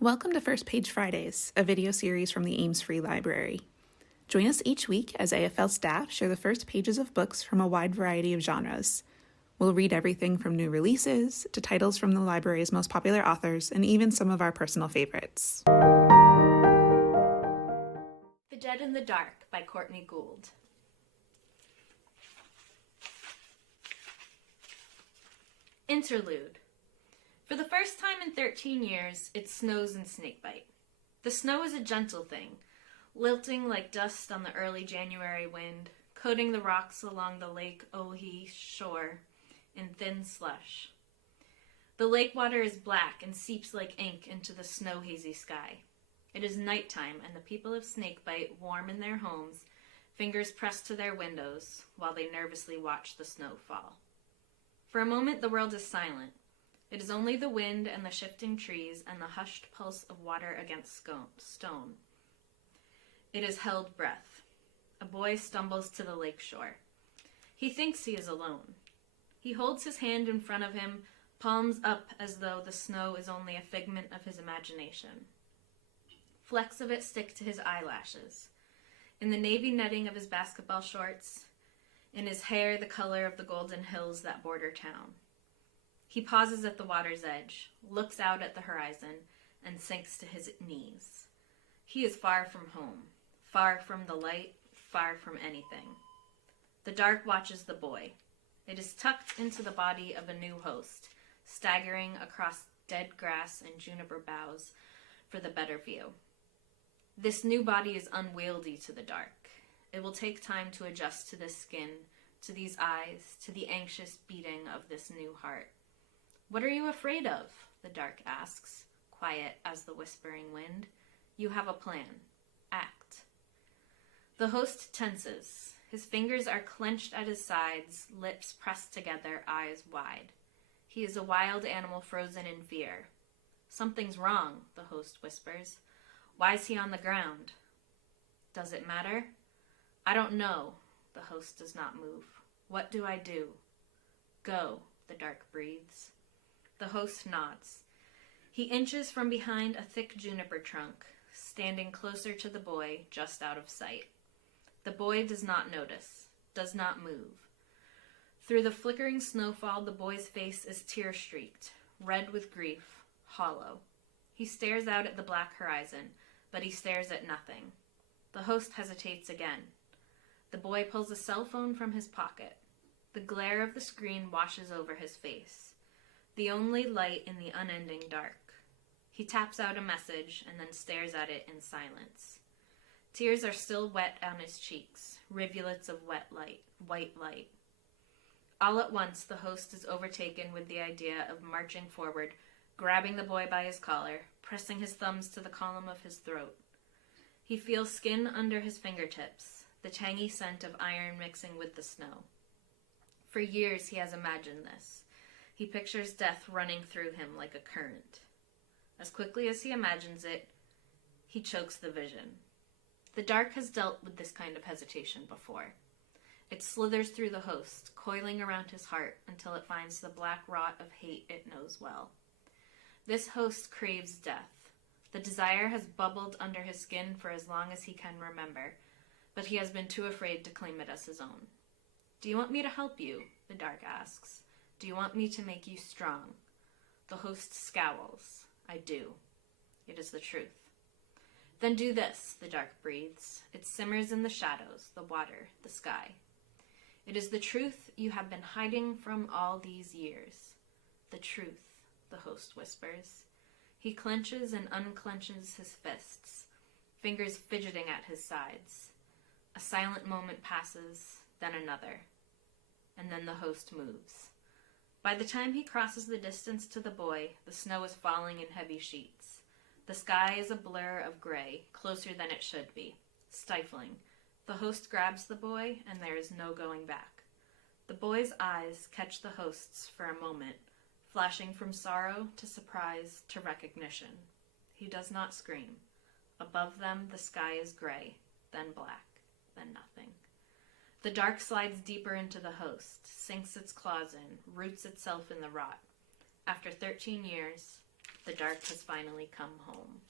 Welcome to First Page Fridays, a video series from the Ames Free Library. Join us each week as AFL staff share the first pages of books from a wide variety of genres. We'll read everything from new releases to titles from the library's most popular authors and even some of our personal favorites. The Dead in the Dark by Courtney Gould. Interlude. For the first time in 13 years, it snows in Snakebite. The snow is a gentle thing, lilting like dust on the early January wind, coating the rocks along the Lake Ohi shore in thin slush. The lake water is black and seeps like ink into the snow-hazy sky. It is nighttime, and the people of Snakebite, warm in their homes, fingers pressed to their windows, while they nervously watch the snow fall. For a moment, the world is silent. It is only the wind and the shifting trees and the hushed pulse of water against stone. It is held breath. A boy stumbles to the lake shore. He thinks he is alone. He holds his hand in front of him, palms up as though the snow is only a figment of his imagination. Flecks of it stick to his eyelashes. In the navy netting of his basketball shorts, in his hair the color of the golden hills that border town. He pauses at the water's edge, looks out at the horizon, and sinks to his knees. He is far from home, far from the light, far from anything. The dark watches the boy. It is tucked into the body of a new host, staggering across dead grass and juniper boughs for the better view. This new body is unwieldy to the dark. It will take time to adjust to this skin, to these eyes, to the anxious beating of this new heart. "What are you afraid of?" the dark asks, quiet as the whispering wind. "You have a plan. Act." The host tenses. His fingers are clenched at his sides, lips pressed together, eyes wide. He is a wild animal frozen in fear. "Something's wrong," the host whispers. "Why is he on the ground?" "Does it matter?" "I don't know." The host does not move. "What do I do?" "Go," the dark breathes. The host nods. He inches from behind a thick juniper trunk, standing closer to the boy, just out of sight. The boy does not notice, does not move. Through the flickering snowfall, the boy's face is tear-streaked, red with grief, hollow. He stares out at the black horizon, but he stares at nothing. The host hesitates again. The boy pulls a cell phone from his pocket. The glare of the screen washes over his face, the only light in the unending dark. He taps out a message and then stares at it in silence. Tears are still wet on his cheeks, rivulets of white light. All at once, the host is overtaken with the idea of marching forward, grabbing the boy by his collar, pressing his thumbs to the column of his throat. He feels skin under his fingertips, the tangy scent of iron mixing with the snow. For years he has imagined this. He pictures death running through him like a current. As quickly as he imagines it, he chokes the vision. The dark has dealt with this kind of hesitation before. It slithers through the host, coiling around his heart until it finds the black rot of hate it knows well. This host craves death. The desire has bubbled under his skin for as long as he can remember, but he has been too afraid to claim it as his own. "Do you want me to help you?" the dark asks. "Do you want me to make you strong?" The host scowls. "I do." It is the truth. "Then do this," the dark breathes. It simmers in the shadows, the water, the sky. "It is the truth you have been hiding from all these years." "The truth," the host whispers. He clenches and unclenches his fists, fingers fidgeting at his sides. A silent moment passes, then another. And then the host moves. By the time he crosses the distance to the boy, the snow is falling in heavy sheets. The sky is a blur of gray, closer than it should be, stifling. The host grabs the boy, and there is no going back. The boy's eyes catch the host's for a moment, flashing from sorrow to surprise to recognition. He does not scream. Above them, the sky is gray, then black, then nothing. The dark slides deeper into the host, sinks its claws in, roots itself in the rot. After 13 years, The dark has finally come home.